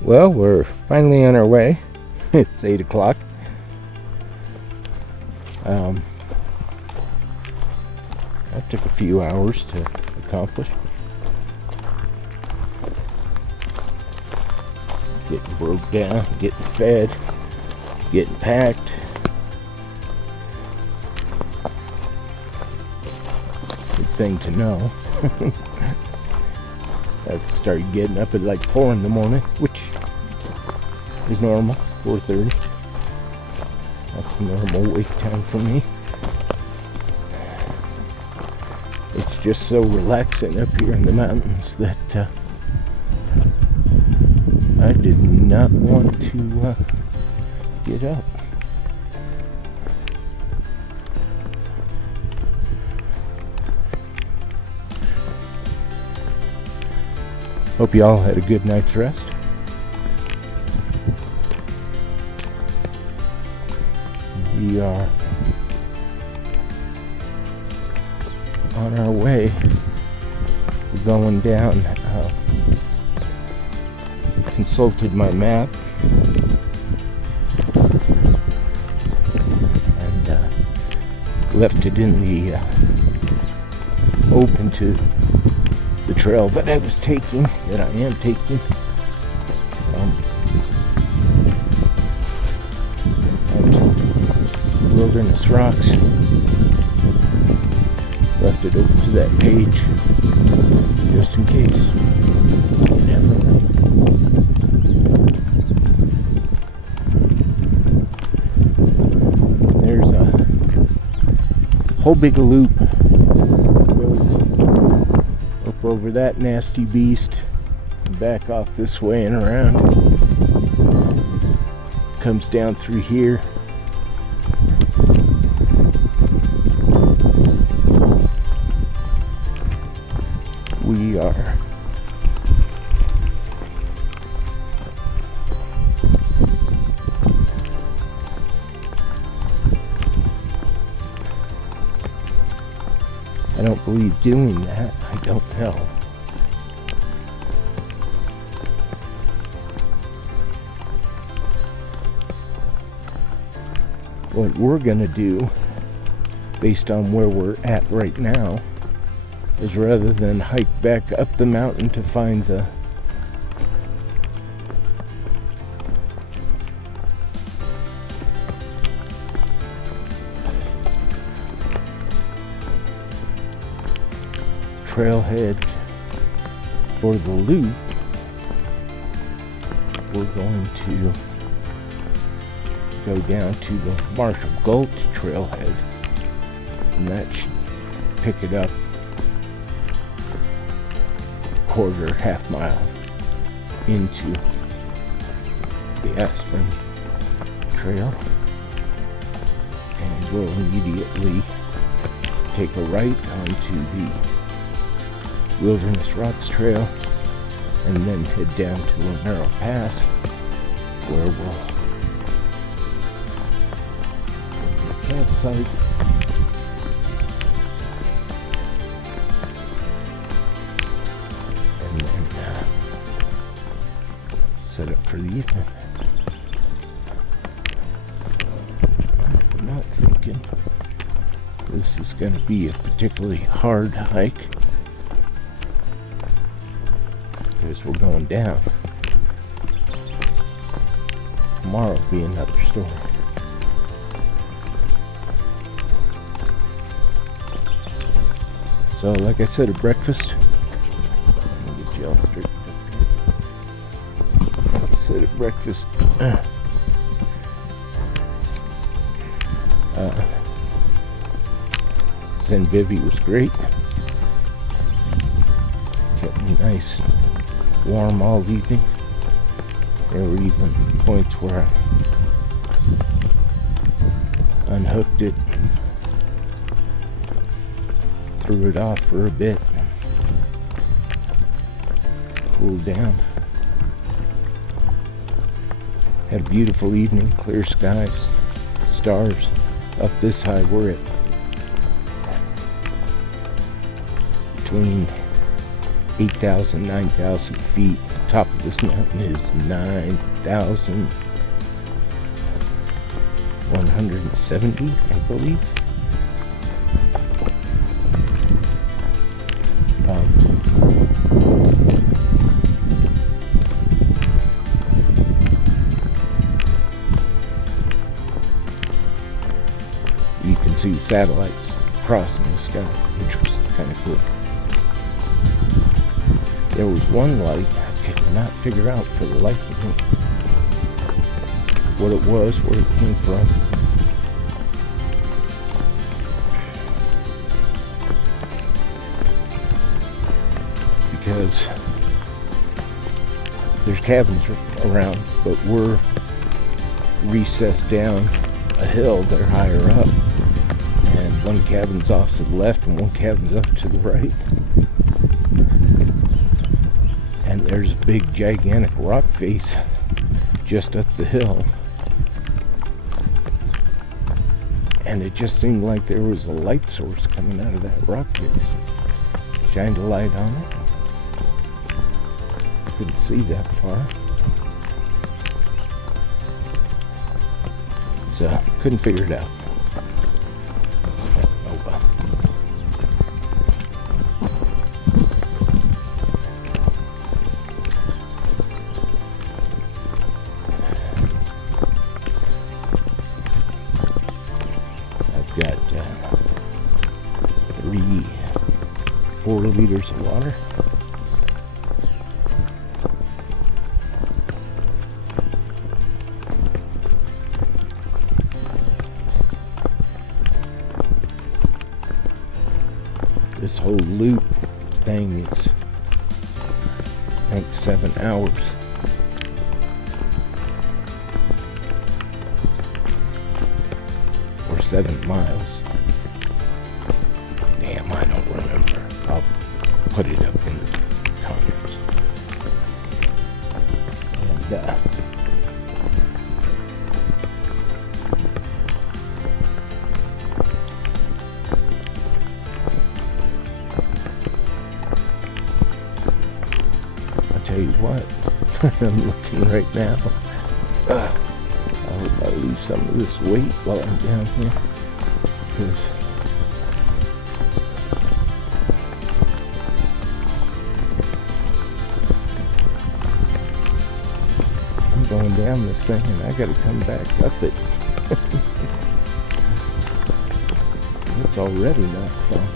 Well, we're finally on our way. It's 8 o'clock. That took a few hours to accomplish. Getting broke down, getting fed, getting packed. Good thing to know. I started getting up at like 4 in the morning, which is normal, 4:30. That's a normal wake time for me. It's just so relaxing up here in the mountains that I did not want to get up. Hope you all had a good night's rest. We are on our way. We're going down. Consulted my map and left it in the open to the trail that I was taking, that I am taking. Wilderness Rocks. Left it open to that page just in case. You never know. There's a whole big loop. Goes up over that nasty beast and back off this way and around. Comes down through here. We are I don't believe doing that. I don't know. What we're gonna do, based on where we're at right now, is rather than hike back up the mountain to find the trailhead for the loop, we're going to go down to the Marshall Gulch trailhead, and that should pick it up half mile into the Aspen Trail, and we'll immediately take a right onto the Wilderness Rocks Trail and then head down to a narrow pass where we'll go to the campsite. Set up for the evening. I'm not thinking this is going to be a particularly hard hike because we're going down. Tomorrow will be another story. So, like I said, at breakfast, let me get you all straight. Said at breakfast, Zen Bivy was great. Kept me nice and warm all evening. There were even points where I unhooked it, threw it off for a bit, cooled down. Had a beautiful evening, clear skies, stars. Up this high, we're at between 8,000, 9,000 feet. Top of this mountain is 9,170, I believe. You can see the satellites crossing the sky, which was kind of cool. There was one light I could not figure out for the life of me what it was, where it came from. Because there's cabins around, but we're recessed down a hill. They're higher up, and one cabin's off to the left and one cabin's up to the right, and there's a big gigantic rock face just up the hill, and it just seemed like there was a light source coming out of that rock face. Shined a light on it. Couldn't see that far, so couldn't figure it out. Oh well. I've got 4 liters of water. This whole loop thing is, I think, 7 hours. Or 7 miles. Damn, I don't remember. I'll put it up in the comments. And, tell you what, I'm looking right now. I hope I lose some of this weight while I'm down here, because I'm going down this thing and I gotta come back up it. It's already not fun.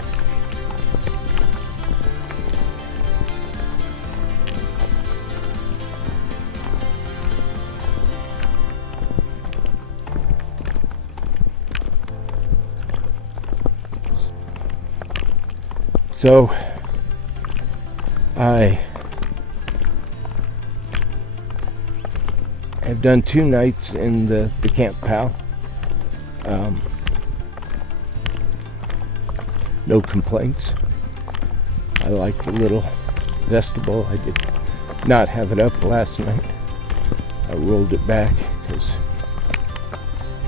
So I have done 2 nights in the Camp Pal. No complaints. I like the little vestibule. I did not have it up last night. I rolled it back because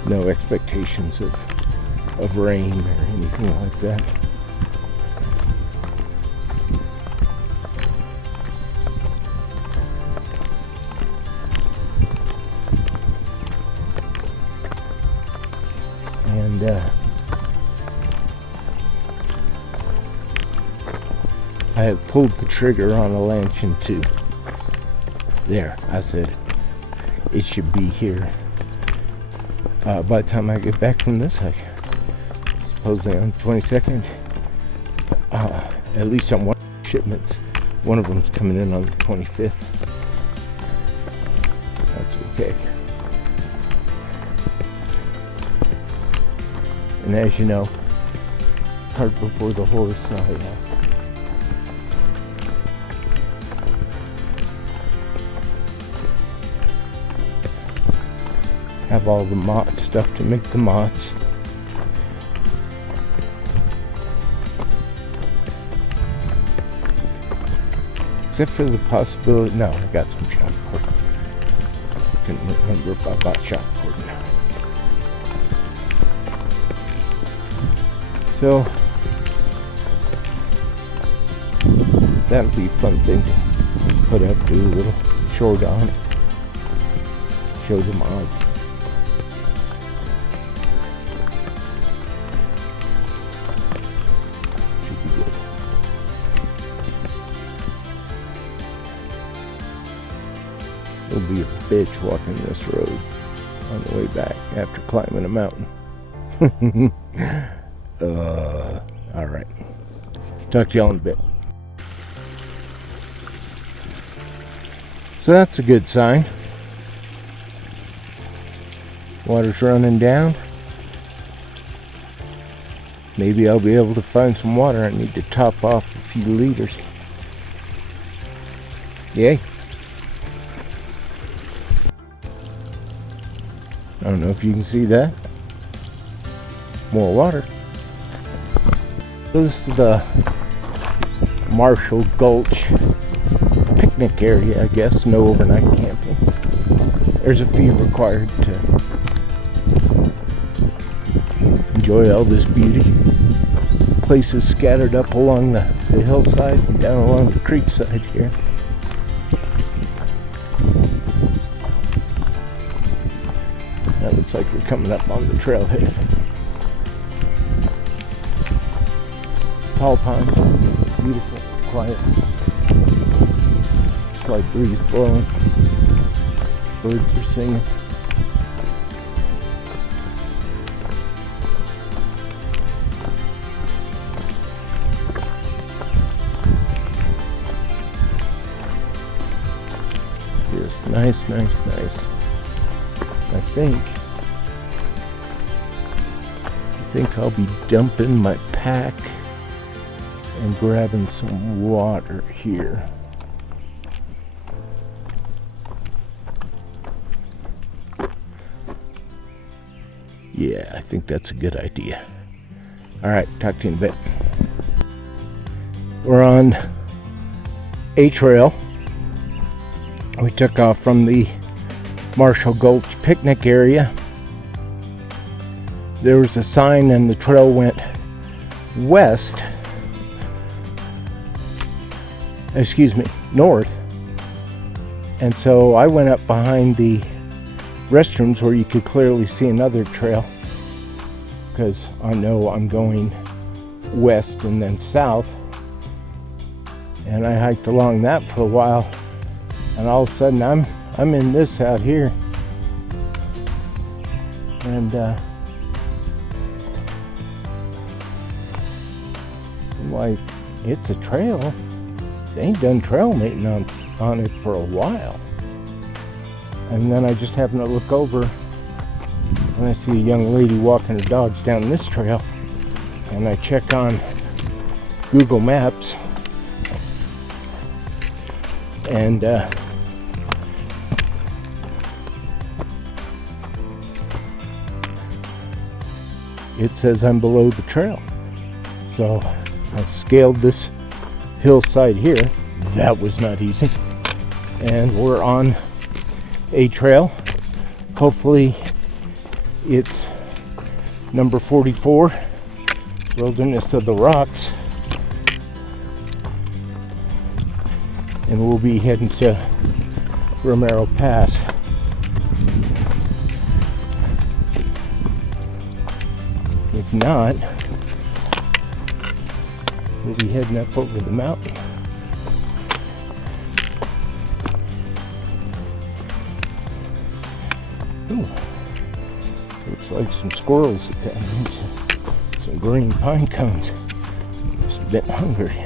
no expectations of rain or anything like that. And I have pulled the trigger on a Lemmon too. There, I said it should be here by the time I get back from this hike. Supposedly on the 22nd, at least on one shipments. One of them's coming in on the 25th. That's okay. And as you know, cart before the horse, I have all the mod stuff to make the mods. Except for the possibility, no, I got some shot cord. Couldn't remember if I bought shot cord now. So that'll be a fun thing to put up, do a little short on it, show the mods. Should be good. It'll be a bitch walking this road on the way back after climbing a mountain. Alright. Talk to y'all in a bit. So that's a good sign. Water's running down. Maybe I'll be able to find some water. I need to top off a few liters. Yay. I don't know if you can see that. More water. So this is the Marshall Gulch picnic area, I guess. No overnight camping. There's a fee required to enjoy all this beauty. Places scattered up along the hillside and down along the creek side here. That looks like we're coming up on the trailhead. Tall pines, beautiful, quiet, slight breeze blowing, birds are singing. Just nice, nice, nice. I think I'll be dumping my pack and grabbing some water here. Yeah, I think that's a good idea. Alright, talk to you in a bit. We're on a trail. We took off from the Marshall Gulch picnic area. There was a sign and the trail went west. North. And so I went up behind the restrooms where you could clearly see another trail, because I know I'm going west and then south. And I hiked along that for a while, and all of a sudden I'm in this out here. And I'm like, it's a trail. They ain't done trail maintenance on it for a while. And then I just happen to look over and I see a young lady walking her dogs down this trail, and I check on Google Maps, and it says I'm below the trail. So I scaled this hillside here. That was not easy. And we're on a trail. Hopefully it's number 44, Wilderness of the Rocks. And we'll be heading to Romero Pass. If not, we'll be heading up over the mountain. Ooh, looks like some squirrels at that end. Some green pine cones. Just a bit hungry.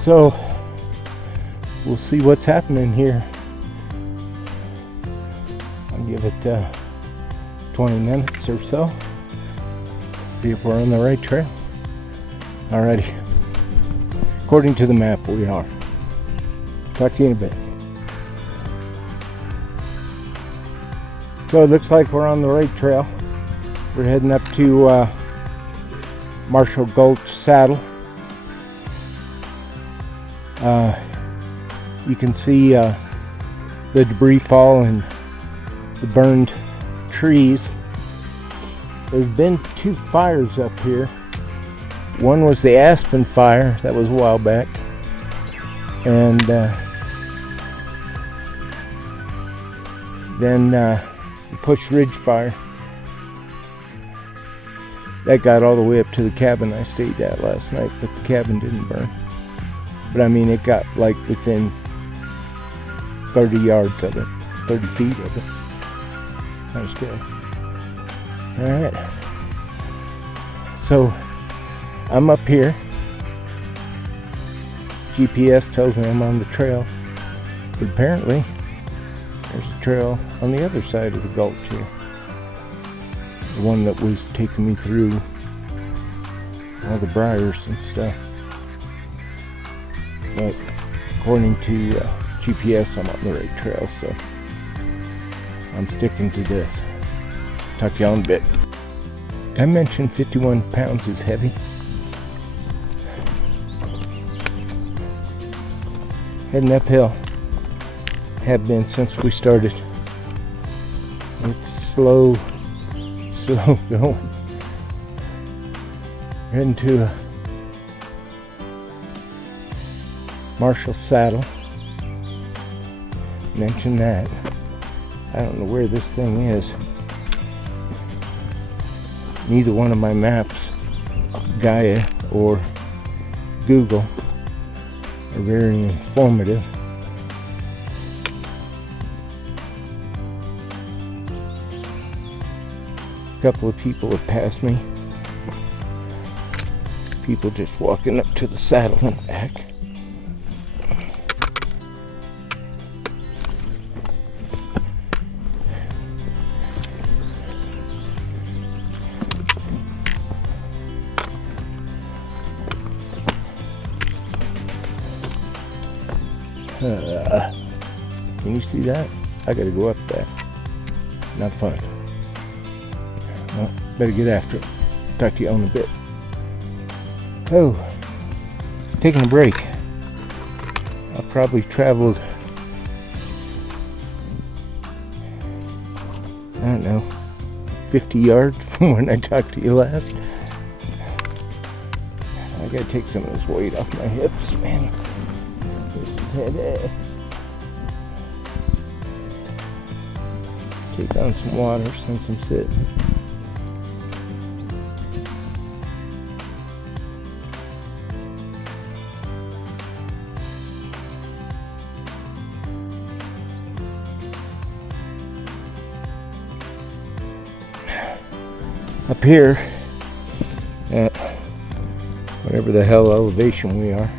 So we'll see what's happening here. I'll give it 20 minutes or so. See if we're on the right trail. Alrighty. According to the map, we are. Talk to you in a bit. So it looks like we're on the right trail. We're heading up to Marshall Gulch Saddle. You can see the debris fall and the burned trees. There's been 2 fires up here. One was the Aspen fire, that was a while back, and then the Push Ridge fire. That got all the way up to the cabin I stayed at last night, but the cabin didn't burn. But I mean, it got like within 30 yards of it, 30 feet of it. That was good. Alright. So, I'm up here. GPS tells me I'm on the trail. But apparently, there's a trail on the other side of the gulch here. The one that was taking me through all the briars and stuff. But according to GPS, I'm on the right trail, so I'm sticking to this. Talk to y'all in a bit. I mentioned 51 pounds is heavy. Heading uphill. Have been since we started. It's slow going. Heading to a Marshall saddle. Mention that. I don't know where this thing is. Neither one of my maps, Gaia or Google, are very informative. A couple of people have passed me. People just walking up to the saddle and back. Can you see that? I gotta go up that. Not fun. Well, better get after it. Talk to you in a bit. Oh, taking a break. I probably traveled, I don't know, 50 yards from when I talked to you last. I gotta take some of this weight off my hips, man. Take on some water since I'm sitting. Up here at whatever the hell elevation we are.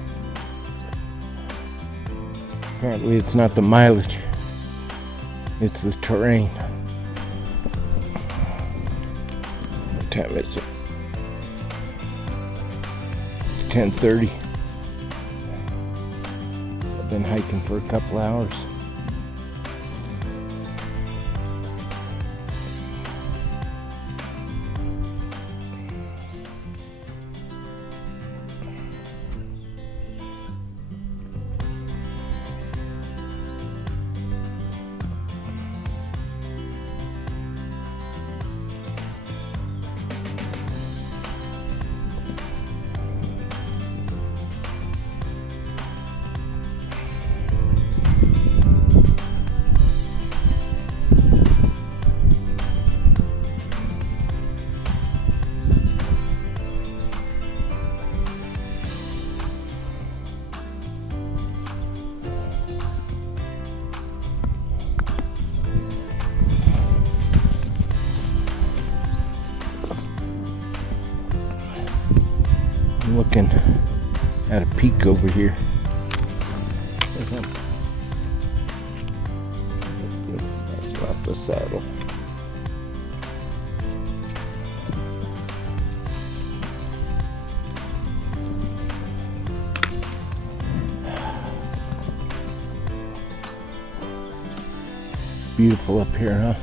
Apparently it's not the mileage, it's the terrain. What time is it? 10:30. I've been hiking for a couple hours. I'm looking at a peak over here. That's not the saddle. Beautiful up here, huh?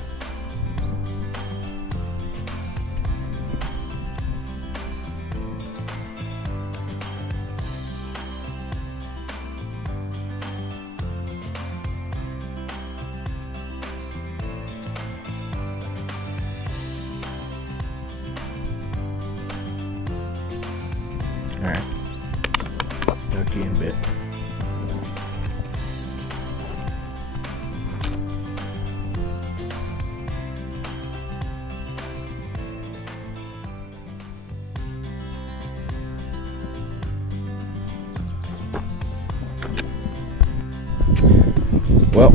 Well,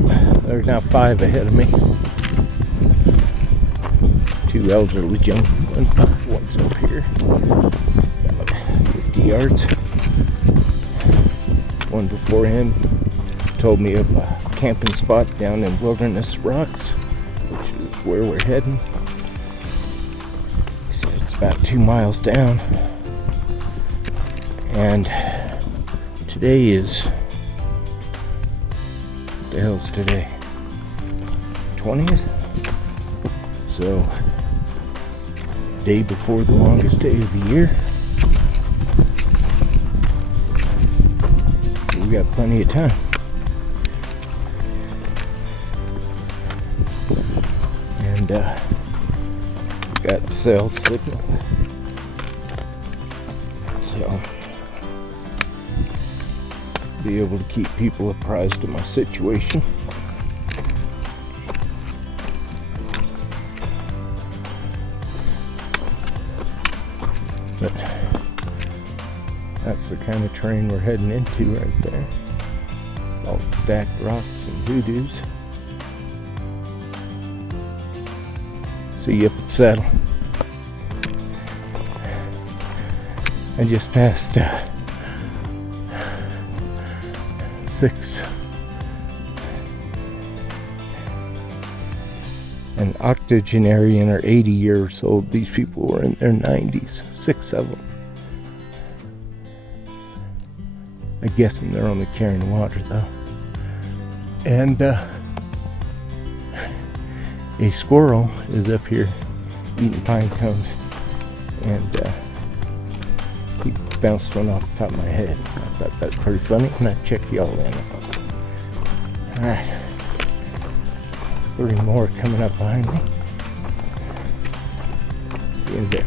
there's now 5 ahead of me. 2 elderly gentlemen. One's up here, about 50 yards. One before him told me of a camping spot down in Wilderness Rocks, which is where we're heading. He said it's about 2 miles down. And today is, what the hell's today? 20th? So, day before the longest day of the year. We got plenty of time. And got cell signal. So be able to keep people apprised of my situation. But that's the kind of terrain we're heading into right there. All stacked rocks and hoodoos. See you up at Saddle. I just passed 6 an octogenarian or 80 years old. These people were in their 90s, 6 of them. I'm guessing they're only carrying water though. And a squirrel is up here eating pine cones, and he bounced one off the top of my head. I thought that was pretty funny, and I checked y'all in. Alright, 3 more coming up behind me. See you in a bit.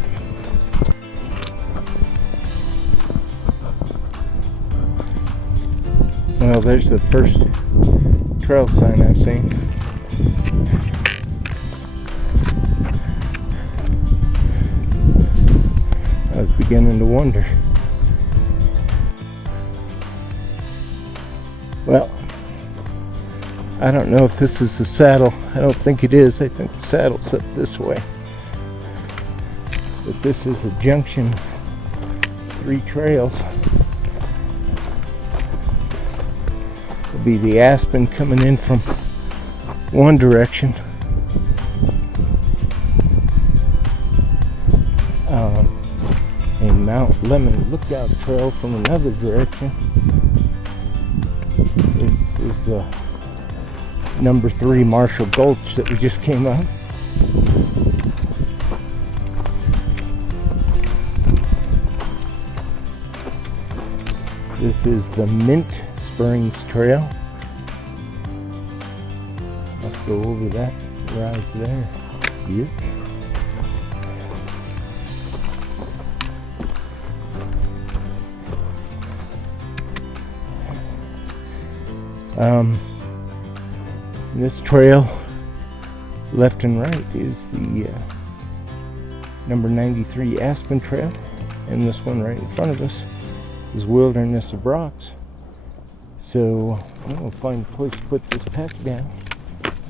Well, there's the first trail sign I've seen. I was beginning to wonder. Well, I don't know if this is the Saddle. I don't think it is. I think the Saddle's up this way. But this is the junction of 3 trails. It'll be the Aspen coming in from one direction. A Mount Lemmon lookout trail from another direction. This is the number 3 Marshall Gulch that we just came up. This is the Mint Springs Trail. Let's go over that rise there. Yep. This trail, left and right, is the number 93 Aspen Trail, and this one right in front of us is Wilderness of Rocks. So I'm gonna find a place to put this pack down.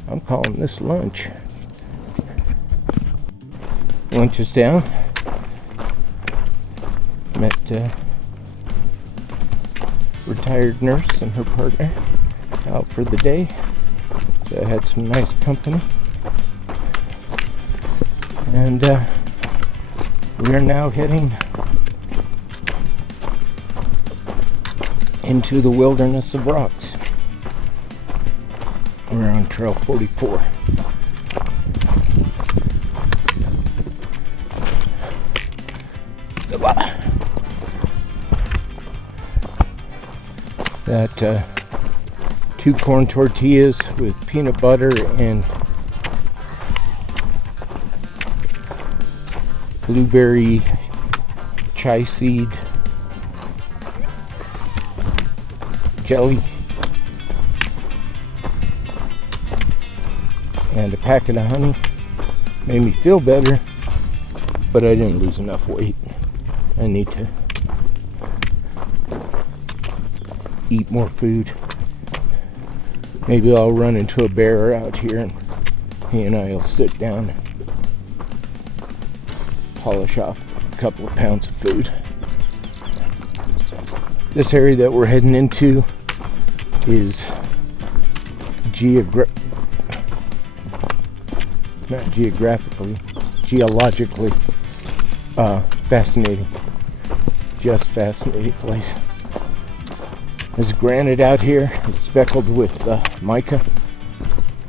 I'm calling this lunch. Lunch is down. Met retired nurse and her partner out for the day. So I had some nice company. And we are now heading into the Wilderness of Rocks. We're on Trail 44. That 2 corn tortillas with peanut butter and blueberry chai seed jelly and a packet of honey made me feel better, but I didn't lose enough weight. I need to eat more food. Maybe I'll run into a bear out here and he and I will sit down and polish off a couple of pounds of food. This area that we're heading into is geologically fascinating. Just fascinating place. There's granite out here. It's speckled with mica.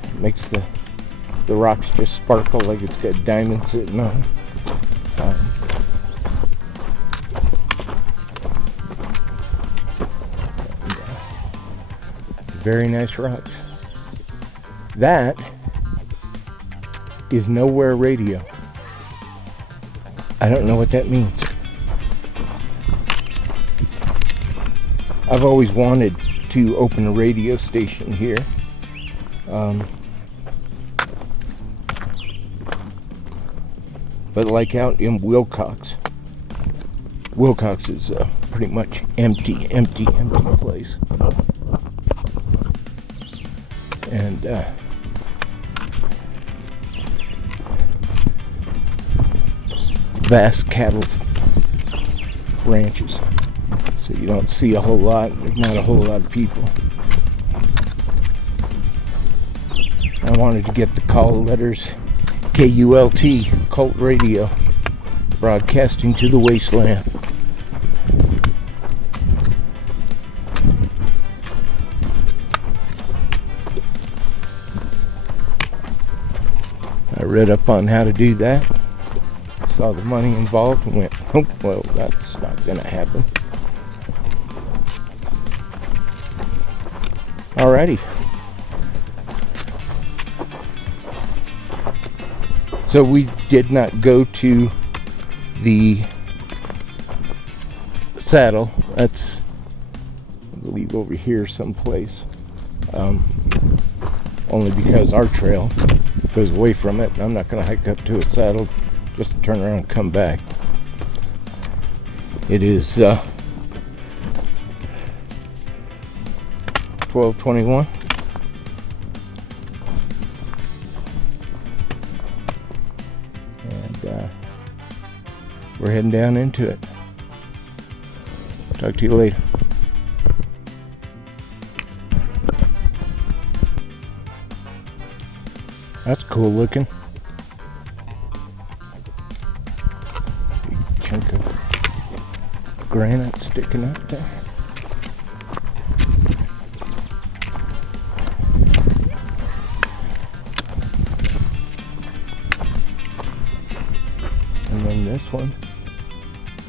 It makes the rocks just sparkle like it's got diamonds sitting on. Very nice rocks. That is nowhere radio. I don't know what that means. I've always wanted to open a radio station here. But like out in Wilcox is a pretty much empty place. And vast cattle ranches, so you don't see a whole lot. There's not a whole lot of people. I wanted to get the call letters KULT, Cult Radio, broadcasting to the wasteland. I read up on how to do that, saw the money involved and went, oh, well, that's not gonna happen. Alrighty. So we did not go to the saddle. That's, I believe, over here someplace. Only because our trail goes away from it. I'm not going to hike up to a saddle just to turn around and come back. It is 12:21. And we're heading down into it. Talk to you later. That's cool looking. Big chunk of granite sticking up there. And then this one.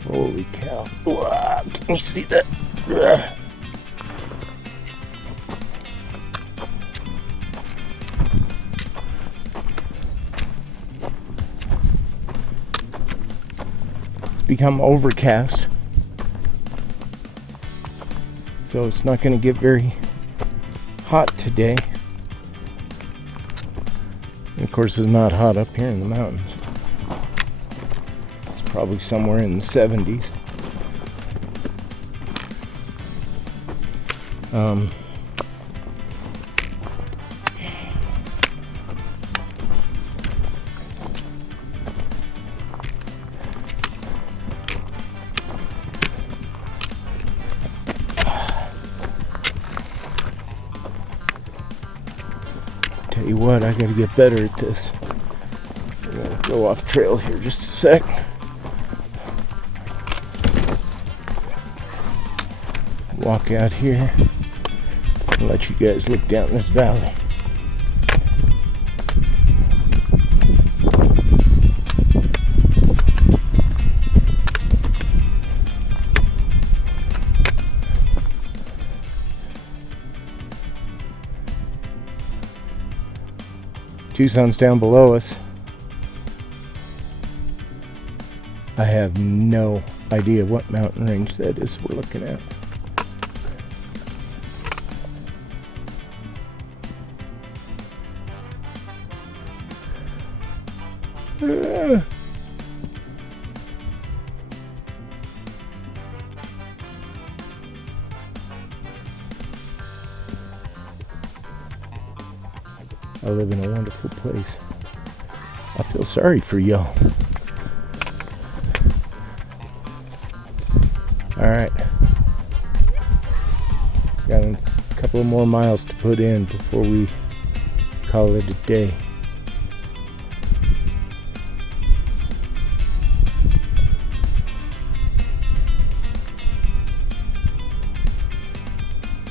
Holy cow. Wow, can you see that? Ugh. Become overcast, so it's not going to get very hot today. And of course, it's not hot up here in the mountains. It's probably somewhere in the 70s. Tell you what, I gotta get better at this. I'm gonna go off trail here just a sec. Walk out here and let you guys look down this valley. Tucson's down below us. I have no idea what mountain range that is we're looking at. I live in a wonderful place. I feel sorry for y'all. Alright. Got a couple more miles to put in before we call it a day.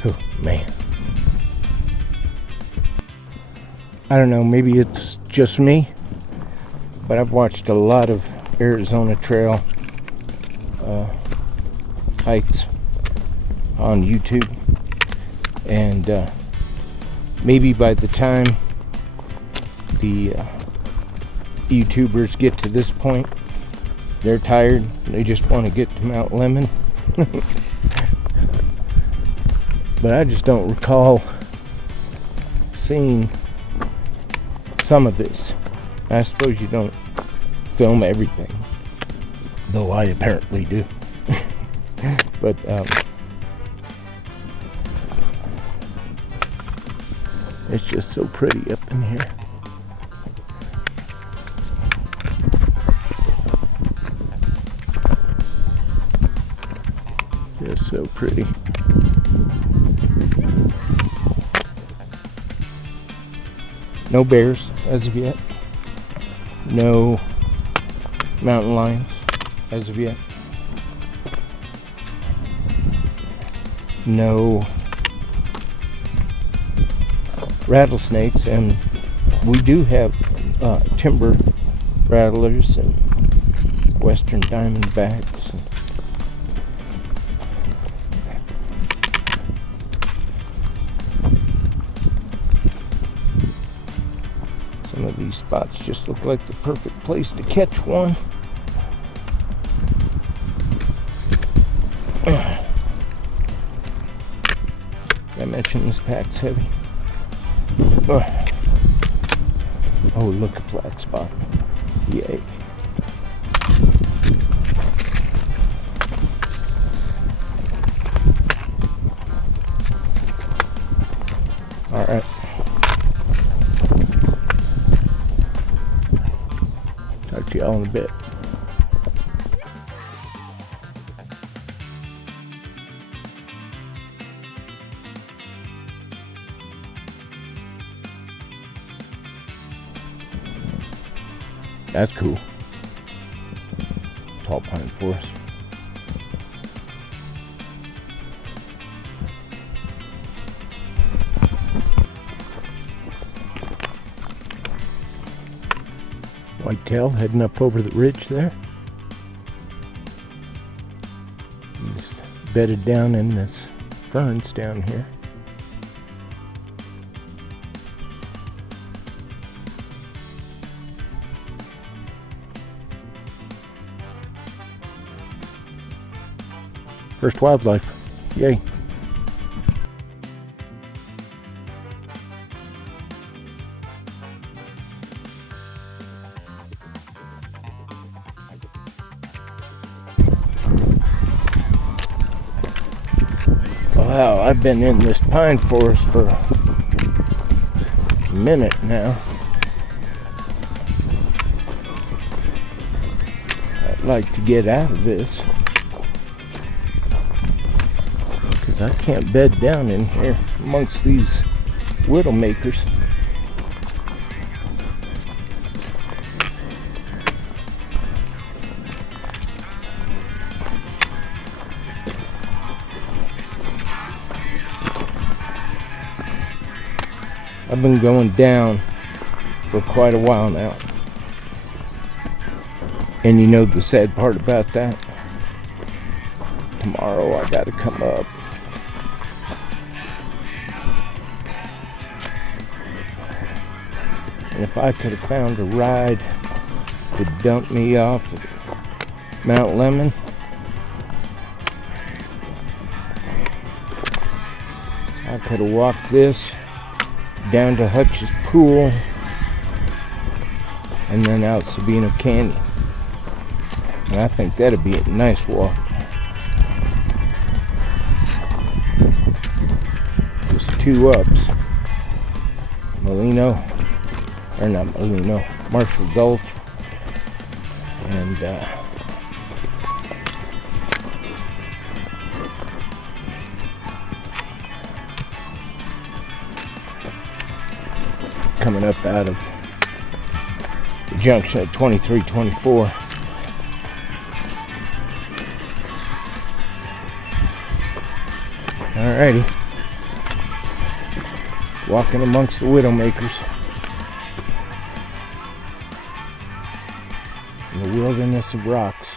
Oh man. I don't know, maybe it's just me, but I've watched a lot of Arizona Trail hikes on YouTube, and maybe by the time the YouTubers get to this point, they're tired, they just want to get to Mount Lemmon. But I just don't recall seeing some of this. I suppose you don't film everything, though I apparently do. But it's just so pretty up in here. Just so pretty. No bears as of yet. No mountain lions as of yet. No rattlesnakes, and we do have timber rattlers and western diamondbacks. Some of these spots just look like the perfect place to catch one. I mentioned this pack's heavy. Oh, look, a flat spot. Yay. Alright. Talk to y'all in a bit. That's cool. Tall pine forest. Whitetail heading up over the ridge there. Just bedded down in this ferns down here. First wildlife. Yay. Wow, I've been in this pine forest for a minute now. I'd like to get out of this, because I can't bed down in here amongst these widowmakers. I've been going down for quite a while now. And you know the sad part about that? Tomorrow I gotta come up. And if I could have found a ride to dump me off at Mount Lemmon, I could have walked this down to Hutch's Pool and then out Sabino Canyon. And I think that'd be a nice walk. Just 2 ups. Molino or not Molino, Marshall Gulch, and coming up out of the junction at 2324. Alrighty, walking amongst the Widowmakers in the wilderness of rocks.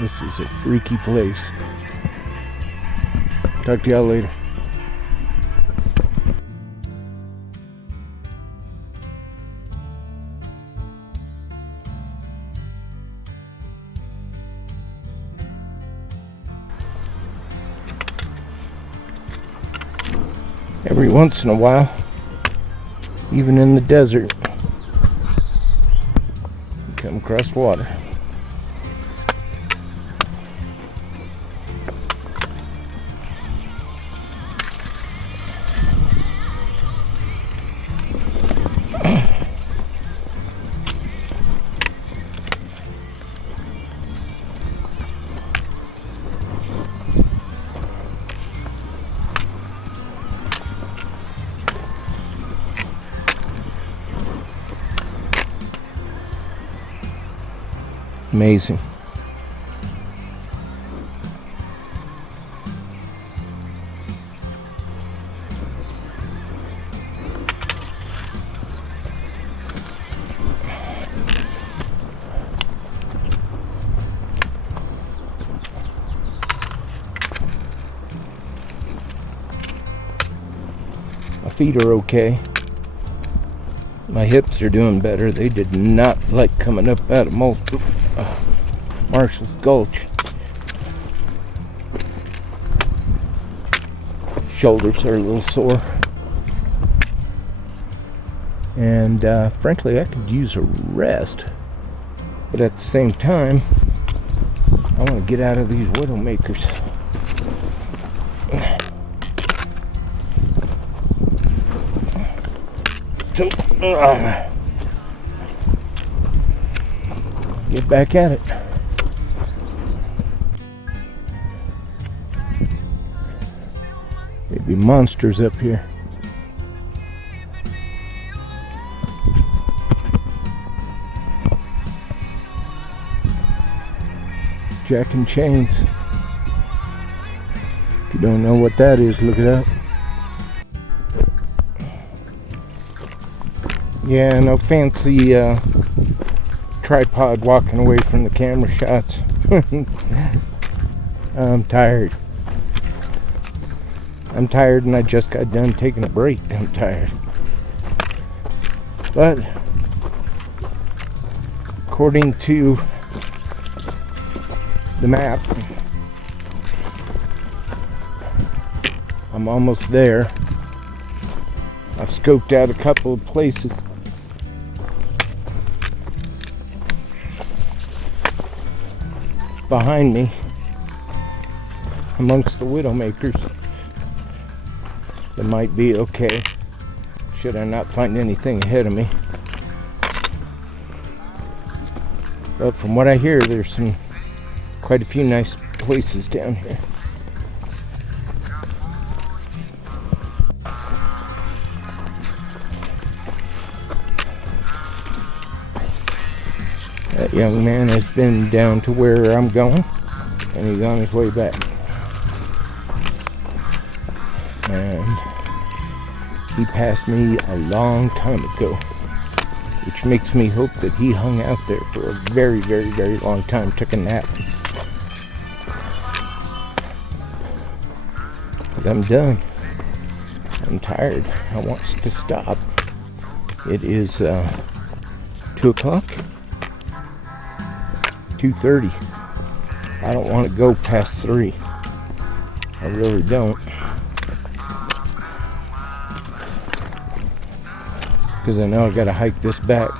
This is a freaky place. Talk to y'all later. Every once in a while, even in the desert, you come across water. Amazing. My feet are okay. My hips are doing better. They did not like coming up out of Marshall's Gulch. Shoulders are a little sore. And frankly, I could use a rest. But at the same time, I want to get out of these Widowmakers. So, get back at it. Maybe monsters up here. Jack and chains. If you don't know what that is, look it up. Yeah, no fancy tripod walking away from the camera shots. I'm tired. I'm tired and I just got done taking a break. I'm tired. But according to the map, I'm almost there. I've scoped out a couple of places. Behind me, amongst the Widowmakers, that might be okay should I not find anything ahead of me. But from what I hear, there's quite a few nice places down here. That young man has been down to where I'm going, and he's on his way back. And he passed me a long time ago, which makes me hope that he hung out there for a very, very, very long time, took a nap. But I'm done. I'm tired. I want to stop. It is 2 o'clock. 2:30. I don't want to go past 3. I really don't. Because I know I gotta hike this back.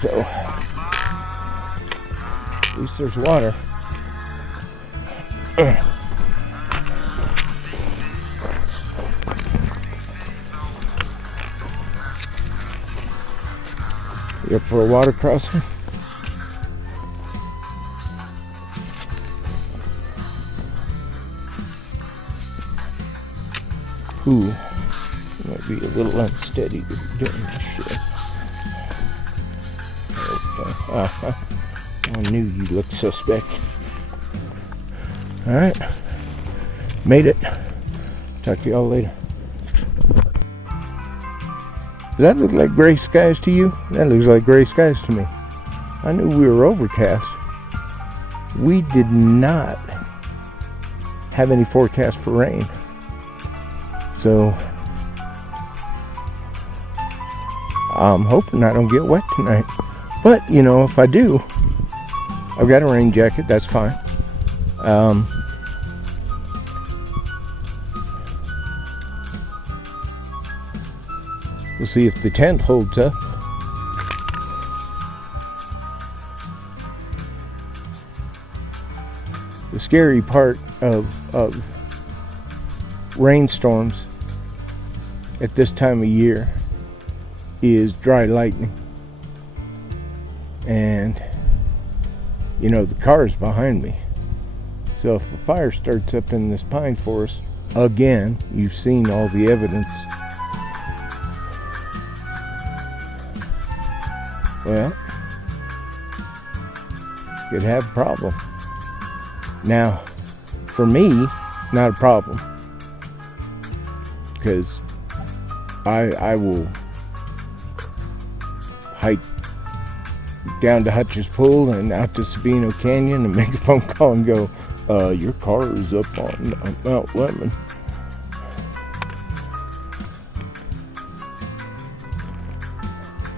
So, at least there's water. You up for a water crossing? Ooh, might be a little unsteady doing this shit. Okay. I knew you looked suspect. Alright. Made it. Talk to y'all later. Does that look like gray skies to you? That looks like gray skies to me. I knew we were overcast. We did not have any forecast for rain. So I'm hoping I don't get wet tonight. But, you know, if I do, I've got a rain jacket, that's fine. We'll see if the tent holds up. The scary part of rainstorms at this time of year is dry lightning. And you know, the car is behind me, so if a fire starts up in this pine forest again, you've seen all the evidence, well, you'd have a problem. Now, for me, not a problem, because I will hike down to Hutch's Pool and out to Sabino Canyon and make a phone call and go, your car is up on Mount Lemmon.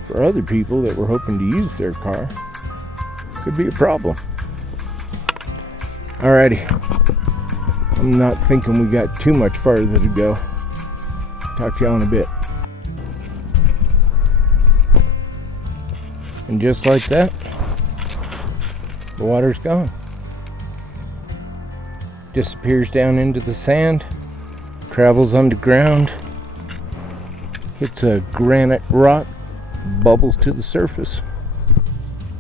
For other people that were hoping to use their car, could be a problem. Alrighty. I'm not thinking we got too much farther to go. Talk to y'all in a bit. And just like that, the water's gone. Disappears down into the sand, travels underground, hits a granite rock, bubbles to the surface,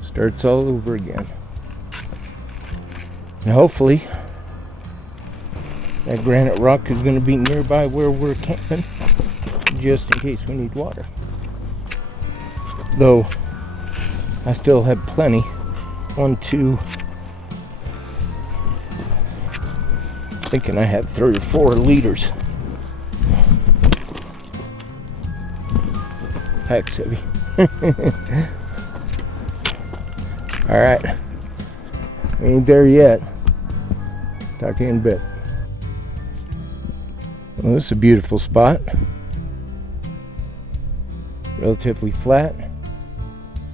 starts all over again. And hopefully, that granite rock is going to be nearby where we're camping, just in case we need water. Though, I still have plenty. 1, 2. Thinking I had 3 or 4 liters. Pack's heavy. Alright. We ain't there yet. Talk to you in a bit. Well, this is a beautiful spot. Relatively flat.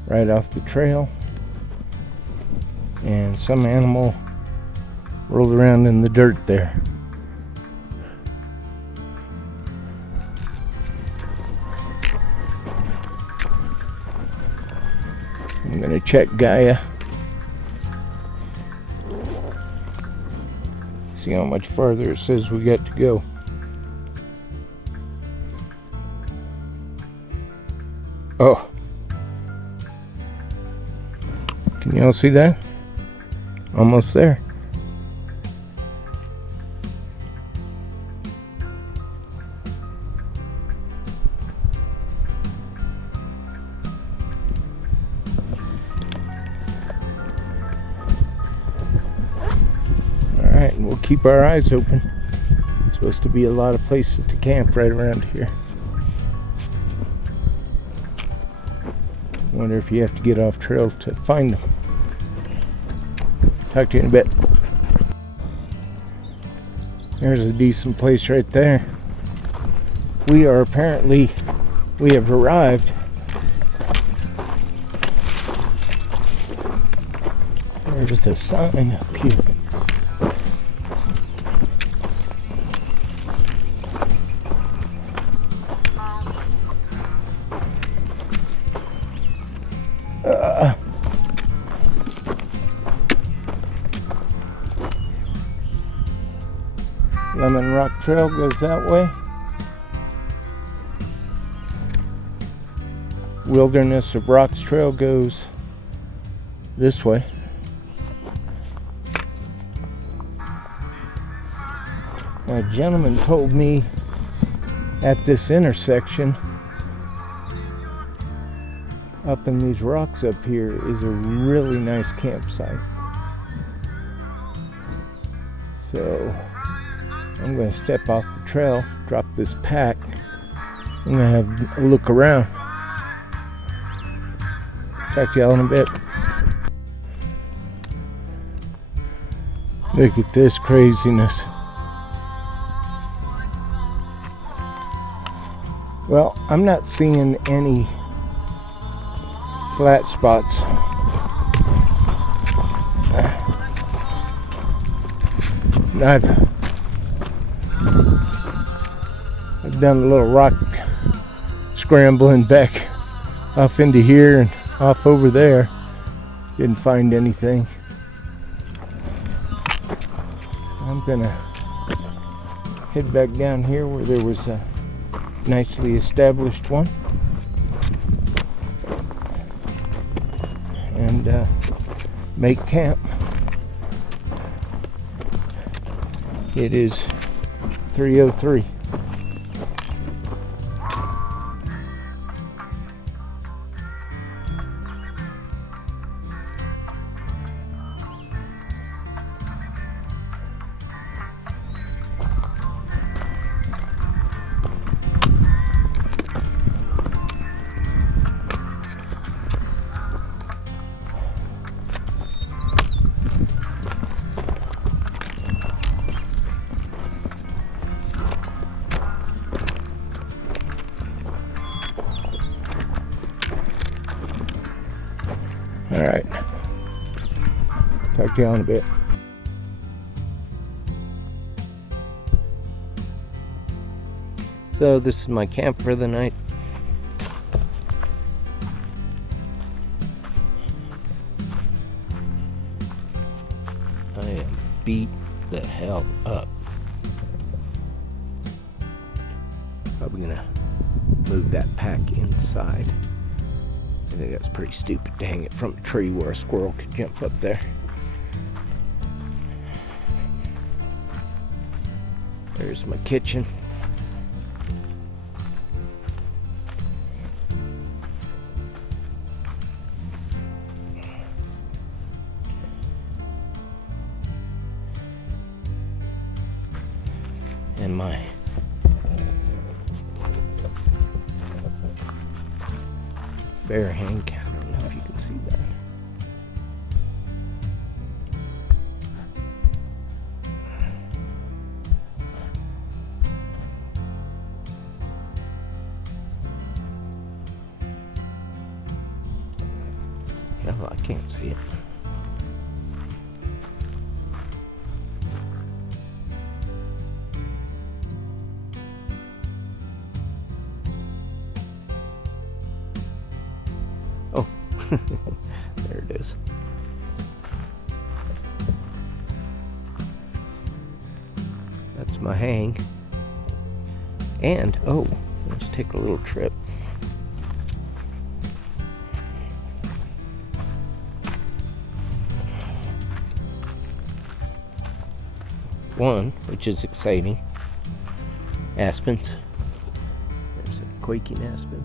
Right off the trail, and some animal rolled around in the dirt there. I'm gonna check Gaia, see how much farther it says we got to go. Oh, can y'all see that? Almost there. Alright, and we'll keep our eyes open. There's supposed to be a lot of places to camp right around here. Wonder if you have to get off trail to find them. Talk to you in a bit. There's a decent place right there. We have arrived. There's a sign up here. Lemmon Rock Trail goes that way. Wilderness of Rocks Trail goes this way. A gentleman told me at this intersection up in these rocks up here is a really nice campsite. So I'm going to step off the trail, drop this pack. I'm going to have a look around. Talk to y'all in a bit. Look at this craziness. Well, I'm not seeing any flat spots. I've done a little rock scrambling back off into here and off over there. Didn't find anything. I'm gonna head back down here where there was a nicely established one and make camp. It is 3:03. Alright, talk to you in a bit. So this is my camp for the night. I am beat the hell up. Probably gonna move that pack inside. I think that's pretty stupid to hang it from a tree where a squirrel could jump up there. There's my kitchen. And my bear hang. I don't know if you can see that. No, I can't see it. Oh, there it is. That's my hang. And, oh, let's take a little trip. One, which is exciting, aspens. There's a quaking aspen.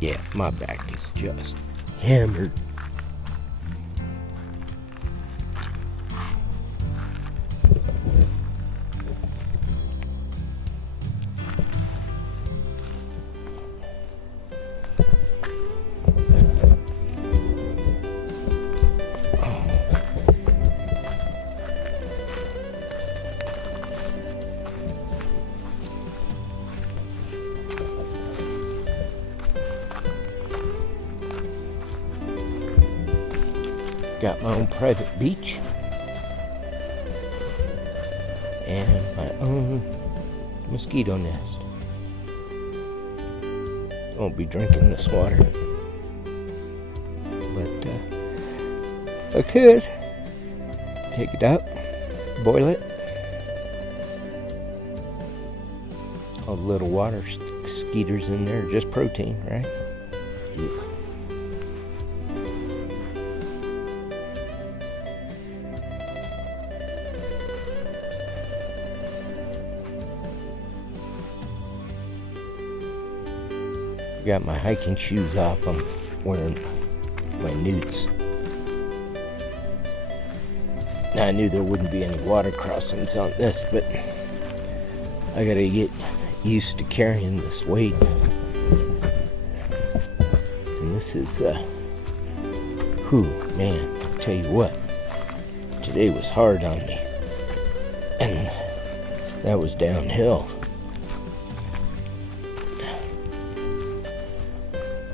Yeah, my back is just hammered. Got my own private beach and my own mosquito nest. Won't be drinking this water, but I could take it out, boil it. All the little water skeeters in there, just protein, right? Yeah. Got my hiking shoes off. I'm wearing my newts. Now, I knew there wouldn't be any water crossings on this, but I gotta get used to carrying this weight. And this is, man, I'll tell you what, today was hard on me. And that was downhill.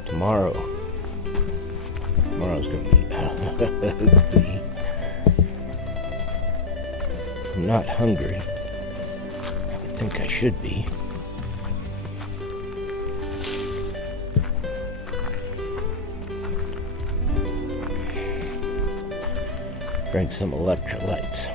Tomorrow's gonna be ugly. I'm not hungry. I think I should be. Drink some electrolytes.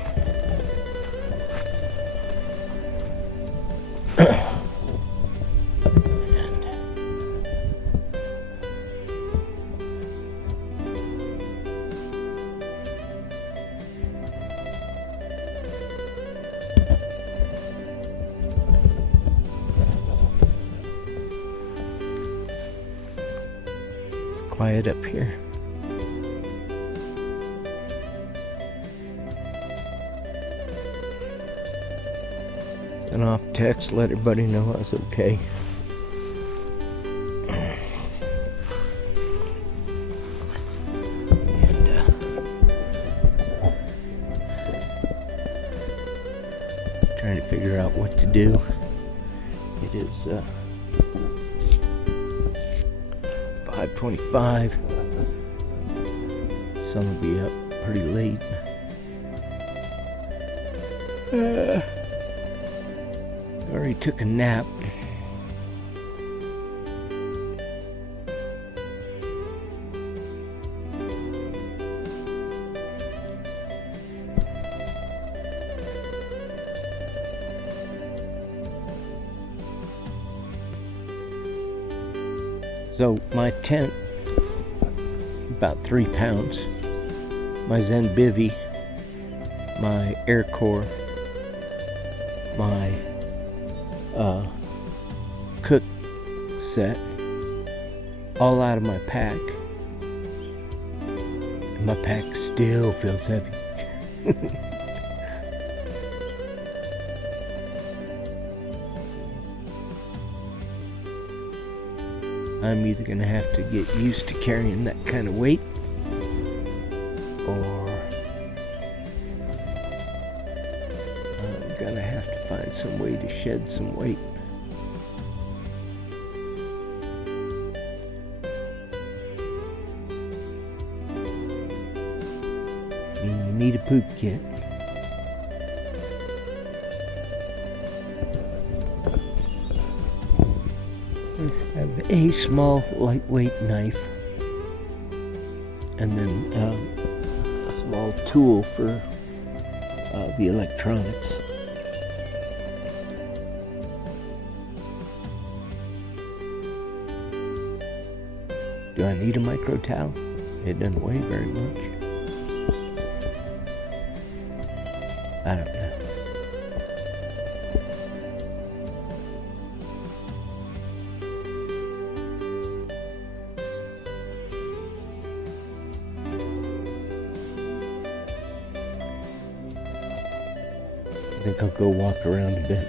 Quiet up here. Sent off text, let everybody know I was okay. And trying to figure out what to do. It is 5:25. Sun will be up pretty late. Already took a nap. So my tent, about 3 pounds. My Zen bivy, my air core, my cook set, all out of my pack. And my pack still feels heavy. I'm either going to have to get used to carrying that kind of weight, or I'm going to have to find some way to shed some weight. You need a poop kit. I have a small lightweight knife, and then a small tool for the electronics. Do I need a micro towel? It doesn't weigh very much. I don't know. I think I'll go walk around a bit.